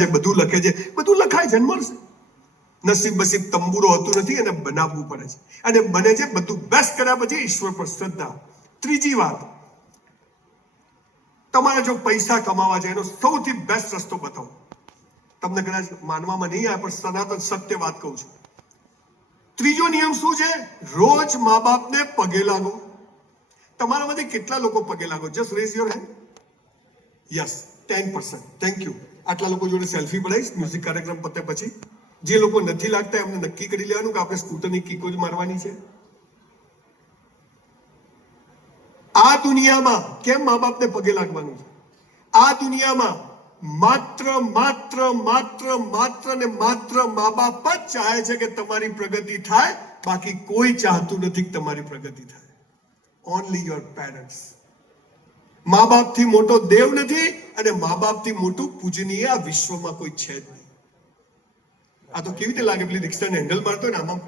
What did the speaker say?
જે બધું લખે છે બધું લખાય છે, મળશે. નસીબ બસીબ તંબુરો હોતું નથી, અને બનાવવું પડે છે, અને બને છે. બધું બેસ્ટ કર્યા પછી ઈશ્વર પર શ્રદ્ધા. ત્રીજી વાત, તમારે જો પૈસા કમાવા છે એનો સૌથી બેસ્ટ રસ્તો બતાવો. તમને કદાચ માનવામાં નહીં આવે, પણ સનાતન સત્ય વાત કહું છું. ત્રીજો નિયમ શું છે? રોજ મા બાપને પગે લાગો. તમારામાંથી કેટલા લોકો પગે લાગો? Just rays your hand. Yes, 10%. Thank you. આટલા લોકો જોડે સેલ્ફી પડાવીશ મ્યુઝિક કાર્યક્રમ પતે પછી. જે લોકો નથી લાગતા એમને નક્કી કરી લેવાનું કે આપણે સ્કૂટરની કીકો જ મારવાની છે. આ દુનિયામાં કેમ મા બાપને પગે લાગવાનું છે? આ દુનિયામાં માત્ર માત્ર માત્ર માત્ર ને માત્ર મા બાપ જ ચાહે છે કે તમારી પ્રગતિ થાય. બાકી કોઈ ચાહતું નથી કે તમારી પ્રગતિ થાય. Only your parents. મા બાપથી મોટો દેવ નથી, અને મા બાપથી મોટું પૂજનીય આ વિશ્વમાં કોઈ છે જ નહીં. આ તો કેવી રીતે લાગે? પેલી રિક્ષાને હેન્ડલ મારતો ને આમાં